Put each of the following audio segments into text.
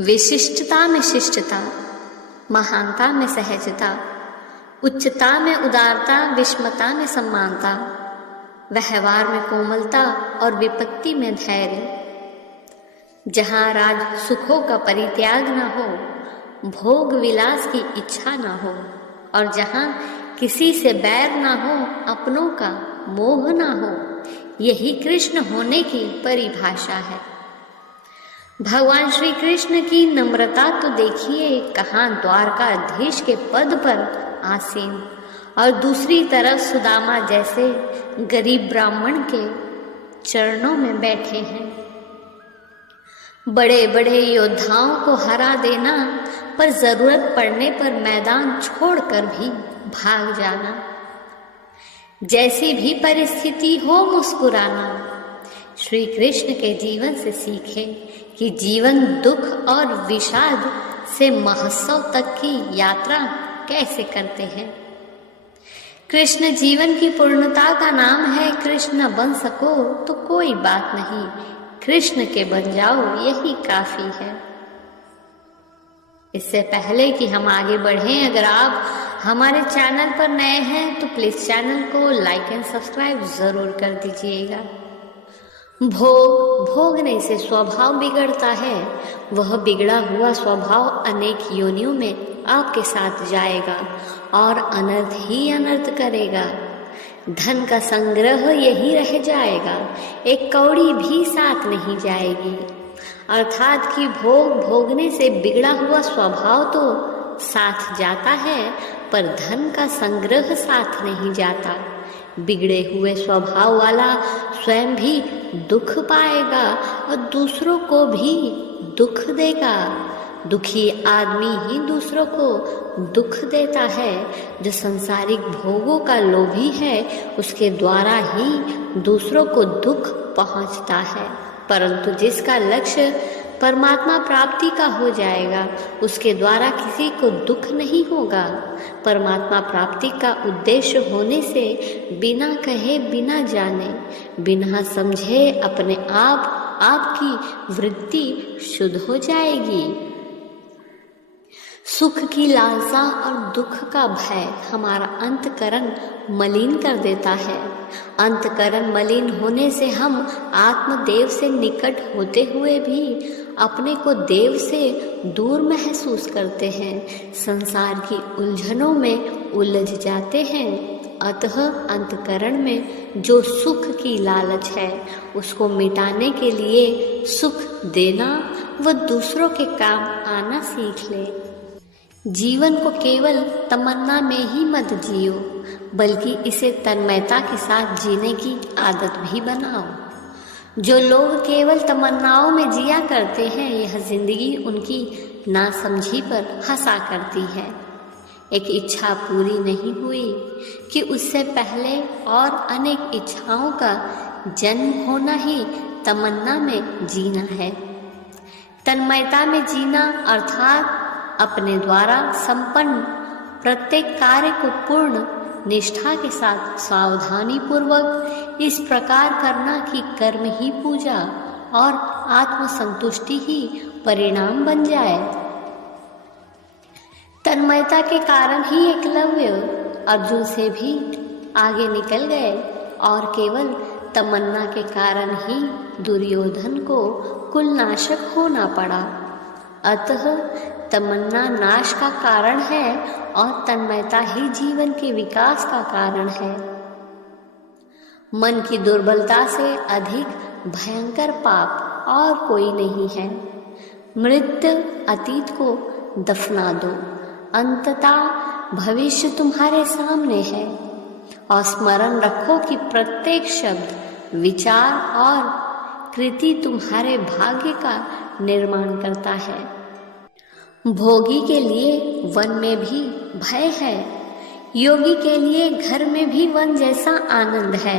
विशिष्टता में शिष्टता, महानता में सहजता, उच्चता में उदारता, विषमता में सम्मानता, व्यवहार में कोमलता और विपत्ति में धैर्य। जहाँ राज सुखों का परित्याग न हो, भोग विलास की इच्छा न हो, और जहाँ किसी से बैर न हो, अपनों का मोह न हो, यही कृष्ण होने की परिभाषा है। भगवान श्री कृष्ण की नम्रता तो देखिए, कहाँ द्वारकाधीश के पद पर आसीन और दूसरी तरफ सुदामा जैसे गरीब ब्राह्मण के चरणों में बैठे हैं। बड़े बड़े योद्धाओं को हरा देना, पर जरूरत पड़ने पर मैदान छोड़कर भी भाग जाना। जैसी भी परिस्थिति हो मुस्कुराना। श्री कृष्ण के जीवन से सीखें कि जीवन दुख और विषाद से महोत्सव तक की यात्रा कैसे करते हैं। कृष्ण जीवन की पूर्णता का नाम है। कृष्ण बन सको तो कोई बात नहीं, कृष्ण के बन जाओ यही काफी है। इससे पहले कि हम आगे बढ़ें, अगर आप हमारे चैनल पर नए हैं तो प्लीज चैनल को लाइक एंड सब्सक्राइब जरूर कर दीजिएगा। भोगने से स्वभाव बिगड़ता है। वह बिगड़ा हुआ स्वभाव अनेक योनियों में आपके साथ जाएगा और अनर्थ ही अनर्थ करेगा। धन का संग्रह यही रह जाएगा, एक कौड़ी भी साथ नहीं जाएगी। अर्थात कि भोगने से बिगड़ा हुआ स्वभाव तो साथ जाता है, पर धन का संग्रह साथ नहीं जाता। बिगड़े हुए स्वभाव वाला स्वयं भी दुख पाएगा और दूसरों को भी दुख देगा। दुखी आदमी ही दूसरों को दुख देता है। जो सांसारिक भोगों का लोभी है, उसके द्वारा ही दूसरों को दुख पहुंचता है। परंतु जिसका लक्ष्य परमात्मा प्राप्ति का हो जाएगा, उसके द्वारा किसी को दुख नहीं होगा। परमात्मा प्राप्ति का उद्देश्य होने से बिना कहे, बिना जाने, बिना समझे अपने आप आपकी वृत्ति शुद्ध हो जाएगी। सुख की लालसा और दुख का भय हमारा अंतकरण मलिन कर देता है। अंतकरण मलिन होने से हम आत्मदेव से निकट होते हुए भी अपने को देव से दूर महसूस करते हैं, संसार की उलझनों में उलझ जाते हैं। अतः अंतकरण में जो सुख की लालच है, उसको मिटाने के लिए सुख देना व दूसरों के काम आना सीख ले। जीवन को केवल तमन्ना में ही मत जियो, बल्कि इसे तन्मयता के साथ जीने की आदत भी बनाओ। जो लोग केवल तमन्नाओं में जिया करते हैं, यह जिंदगी उनकी नासमझी पर हंसा करती है। एक इच्छा पूरी नहीं हुई कि उससे पहले और अनेक इच्छाओं का जन्म होना ही तमन्ना में जीना है। तन्मयता में जीना अर्थात अपने द्वारा संपन्न प्रत्येक कार्य को पूर्ण निष्ठा के साथ सावधानी पूर्वक इस प्रकार करना कि कर्म ही पूजा और आत्मसंतुष्टि ही परिणाम बन जाए। तन्मयता के कारण ही एकलव्य अर्जुन से भी आगे निकल गए और केवल तमन्ना के कारण ही दुर्योधन को कुलनाशक होना पड़ा। अतः तमन्ना नाश का कारण है और तन्मयता ही जीवन के विकास का कारण है। मन की दुर्बलता से अधिक भयंकर पाप और कोई नहीं है। मृत्यु अतीत को दफना दो, अंततः भविष्य तुम्हारे सामने है। और स्मरण रखो कि प्रत्येक शब्द, विचार और कृति तुम्हारे भाग्य का निर्माण करता है। भोगी के लिए वन में भी भय है, योगी के लिए घर में भी वन जैसा आनंद है।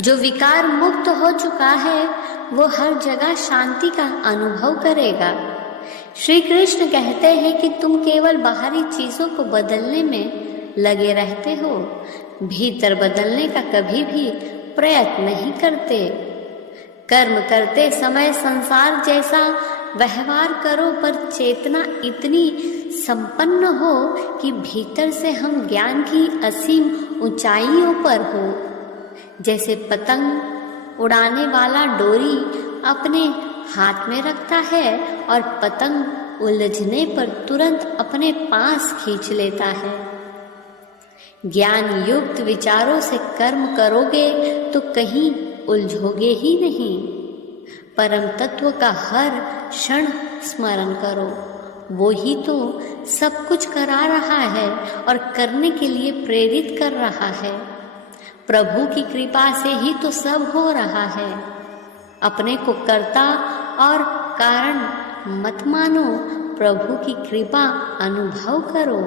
जो विकार मुक्त हो चुका है, वो हर जगह शांति का अनुभव करेगा। श्री कृष्ण कहते हैं कि तुम केवल बाहरी चीजों को बदलने में लगे रहते हो, भीतर बदलने का कभी भी प्रयत्न नहीं करते। कर्म करते समय संसार जैसा व्यवहार करो, पर चेतना इतनी संपन्न हो कि भीतर से हम ज्ञान की असीम ऊंचाइयों पर हो। जैसे पतंग उड़ाने वाला डोरी अपने हाथ में रखता है और पतंग उलझने पर तुरंत अपने पास खींच लेता है। ज्ञान युक्त विचारों से कर्म करोगे तो कहीं उलझोगे ही नहीं। परम तत्व का हर क्षण स्मरण करो, वो ही तो सब कुछ करा रहा है और करने के लिए प्रेरित कर रहा है। प्रभु की कृपा से ही तो सब हो रहा है। अपने को कर्ता और कारण मत मानो, प्रभु की कृपा अनुभव करो।